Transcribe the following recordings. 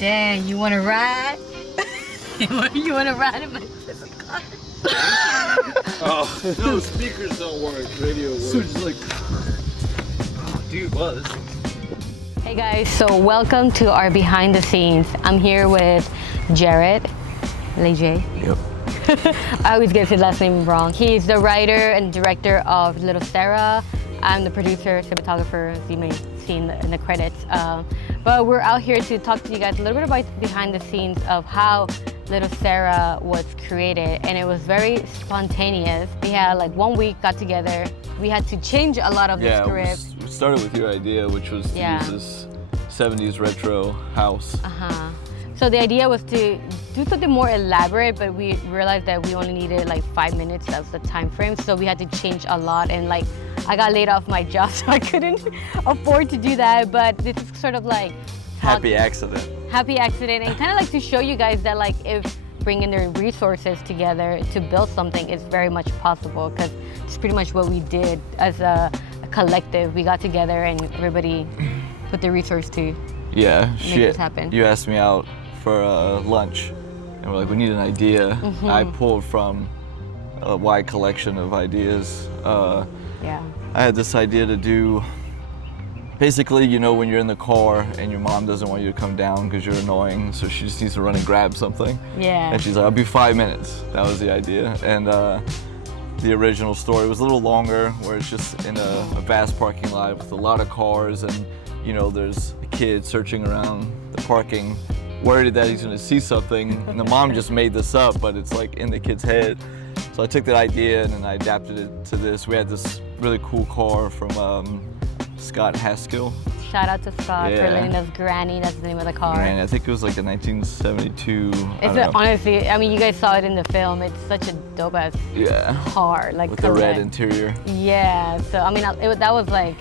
Dang, you want to ride? You want to ride in my car? Oh, no, speakers don't work. Radio works. So just like, oh, dude, what? Hey guys, so welcome to our behind the scenes. I'm here with Jarett. Jade. Yep. I always get his last name wrong. He's the writer and director of Little Sarah. I'm the producer, cinematographer, as you may see in the credits. But we're out here to talk to you guys a little bit about behind the scenes of how Little Sarah was created, and it was very spontaneous. We had like 1 week, got together. We had to change a lot of the script. We started with your idea, which was to use this 70s retro house. So the idea was to do something more elaborate, but we realized that we only needed like 5 minutes. That was the time frame. So we had to change a lot, and like I got laid off my job, so I couldn't afford to do that. But this is sort of like happy accident. Happy accident, and kind of like to show you guys that like if bringing their resources together to build something is very much possible, because it's pretty much what we did as a collective. We got together and everybody put their resource to make this happen. You asked me out for lunch, and we're like, we need an idea. I pulled from a wide collection of ideas. I had this idea to do, basically, you know, when you're in the car and your mom doesn't want you to come down because you're annoying, so she just needs to run and grab something. And she's like, I'll be 5 minutes. That was the idea. And the original story was a little longer, where it's just in a vast parking lot with a lot of cars, and you know, there's a kid searching around the parking, worried that he's gonna see something, and the mom just made this up, but it's like in the kid's head. So I took that idea and then I adapted it to this. We had this really cool car from Scott Haskell. Shout out to Scott for letting us Granny, that's the name of the car. Granny, I think it was like a 1972. Honestly, I mean, you guys saw it in the film. It's such a dope ass car. Like with the red interior. Yeah, so I mean, that was like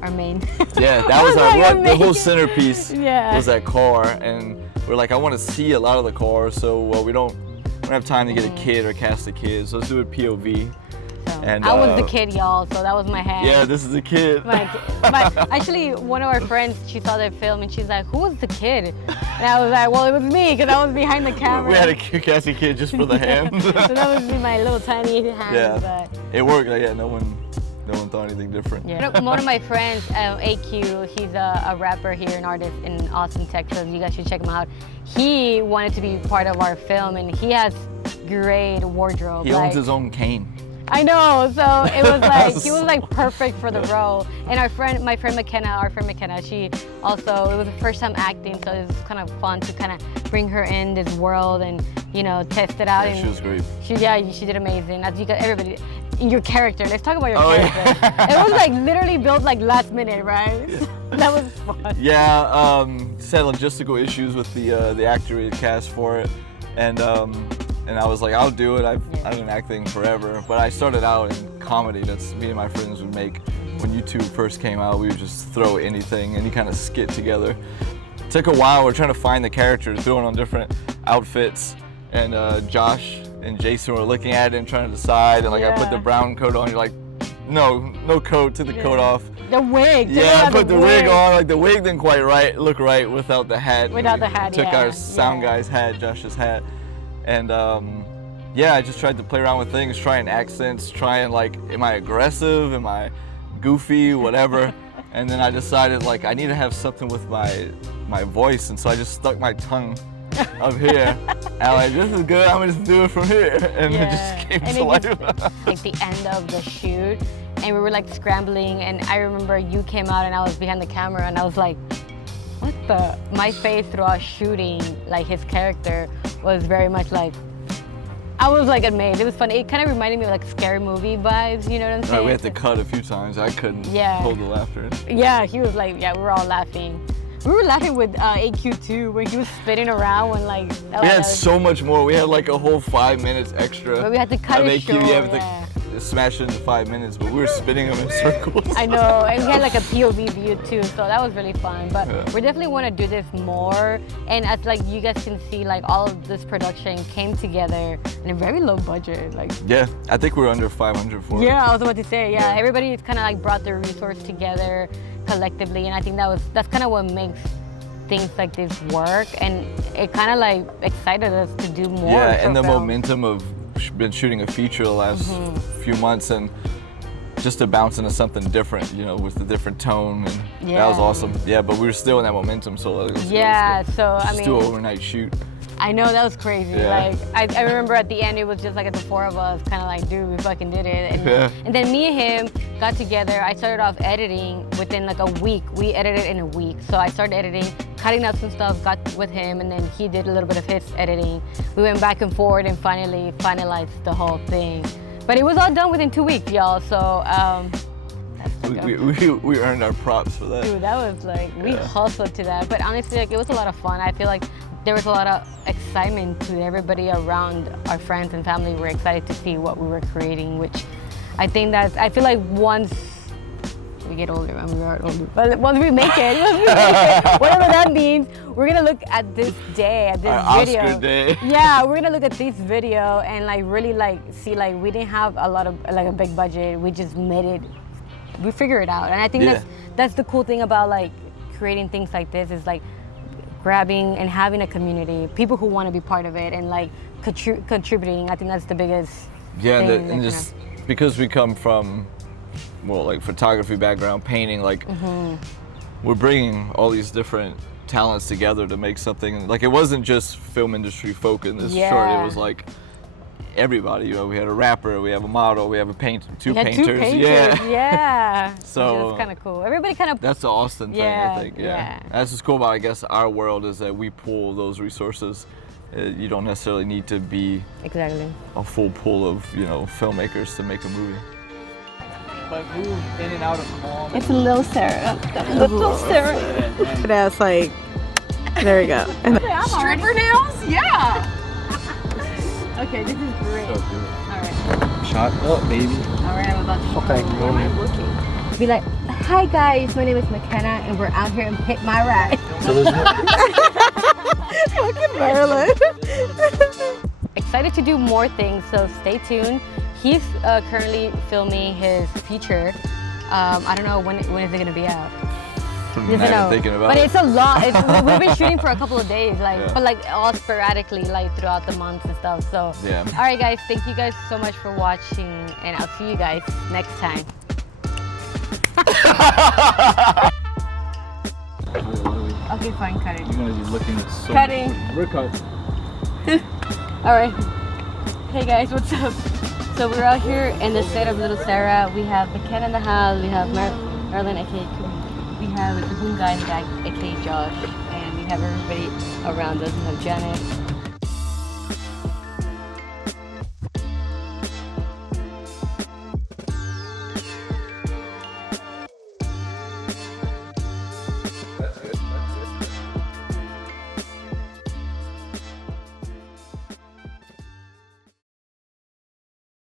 our main. Yeah, that was the whole centerpiece was that car. And we're like, I want to see a lot of the cars, so we don't have time to get a kid or cast a kid, so let's do it POV. And, I was the kid, y'all, so that was my hat. Yeah, this is the kid. Actually, one of our friends, she saw the film and she's like, who was the kid? And I was like, well, it was me, because I was behind the camera. We had a cast a kid just for the hand. So that was my little tiny hand. Yeah, but it worked. Yeah, no one thought anything different. Yeah. One of my friends, AQ, he's a rapper here, an artist in Austin, Texas. You guys should check him out. He wanted to be part of our film, and he has great wardrobe. He owns his own cane. I know, so it was like, he was like perfect for the role. And my friend Mckenna, she also, it was her first time acting, so it was kind of fun to kind of bring her in this world and, you know, test it out. Yeah, and she was great. She did amazing. As you got everybody, in your character, let's talk about your character. It was like literally built like last minute, right? That was fun. Yeah, just had logistical issues with the actor we had cast for it. And I was like, I'll do it. I've been acting forever. But I started out in comedy. That's me and my friends would make. When YouTube first came out, we would just throw anything, any kind of skit together. It took a while. We're trying to find the characters, throwing on different outfits. And Josh and Jason were looking at it and trying to decide. And like I put the brown coat on. You're like, no coat. Took the coat off. The wig. Yeah, I put the wig on. Like the wig didn't quite look right without the hat. Without the hat, Took our sound guy's hat, Josh's hat. And I just tried to play around with things, trying accents, trying like, am I aggressive? Am I goofy? Whatever. And then I decided like I need to have something with my voice, and so I just stuck my tongue up here. And I'm like, this is good, I'm gonna just do it from here. And it just came to life. Like the end of the shoot, and we were like scrambling, and I remember you came out and I was behind the camera, and I was like, what the? My face throughout shooting, like his character was very much like, I was like amazed. It was funny. It kind of reminded me of like scary movie vibes, you know what I'm saying? We had to cut a few times. I couldn't hold the laughter. Yeah, he was like, we were all laughing. We were laughing with AQ too, where he was spinning around when like... We had so much more. We had like a whole 5 minutes extra. But we had to cut it short, to smash it into 5 minutes, but we were spinning them in circles. I know, and we had like a POV view too, so that was really fun. But we definitely want to do this more, and as like you guys can see, like all of this production came together in a very low budget. Like I think we're under 500 for it. Yeah, I was about to say, everybody's kind of like brought their resource together collectively, and I think that's kind of what makes things like this work, and it kind of like excited us to do more. Yeah, and the film. momentum of been shooting a feature the last few months, and just to bounce into something different, you know, with a different tone, and that was awesome. Yeah, but we were still in that momentum, so it was, so I mean, do an overnight shoot. I know, that was crazy. Yeah. Like I remember at the end it was just like the four of us, kind of like, dude, we fucking did it. And then me and him got together. I started off editing within like a week. We edited in a week. So I started editing, cutting up some stuff, got with him, and then he did a little bit of his editing. We went back and forth and finally finalized the whole thing. But it was all done within 2 weeks, y'all. So we earned our props for that. Dude, that was like, we hustled to that. But honestly, like, it was a lot of fun. I feel like there was a lot of excitement to everybody around. Our friends and family were excited to see what we were creating, which I think that's, I feel like once we get older, and we are older, but once we make it, whatever that means, we're gonna look at this day, at this our video. Oscar day. Yeah, we're gonna look at this video and like really like see, like, we didn't have a lot of like a big budget. We just made it, we figured it out. And I think that's the cool thing about like creating things like this, is like grabbing and having a community, people who want to be part of it and like contributing. I think that's the biggest thing. And just because we come from, well, like photography background, painting, like we're bringing all these different talents together to make something. Like, it wasn't just film industry folk in this short, it was like everybody. You know, we had a rapper, we have a model, we have a two painters. Yeah. So it's kind of cool. Everybody kind of. That's the Austin thing, I think. Yeah. That's what's cool about, I guess, our world, is that we pull those resources. You don't necessarily need to be a full pool of, you know, filmmakers to make a movie. But move in and out of calm. It's a little Sarah. Little Sarah. That's like, there we go. Stripper nails? Yeah. Okay, this is great. So good. All right. Shot up, baby. All right, I'm about to. Okay. Where am I looking? Be like, hi guys, my name is Mckenna, and we're out here and Hit My Ride. So there's Fucking Marlyn. Excited to do more things, so stay tuned. He's currently filming his feature. I don't know when is it gonna be out. Thinking about but it. it's a lot. We've been shooting for a couple of days, like, but like all sporadically, like throughout the months and stuff. So all right, guys, thank you guys so much for watching, and I'll see you guys next time. Okay, fine, cut it. You're gonna be looking at so Cutting. We're cut. All right. Hey guys, what's up? So we're out here in the set of Little Sarah. We have Mckenna in the house. We have Marlyn, aka Kool. We have the boom guy in the back, aka Josh, and we have everybody around us. We have Janet.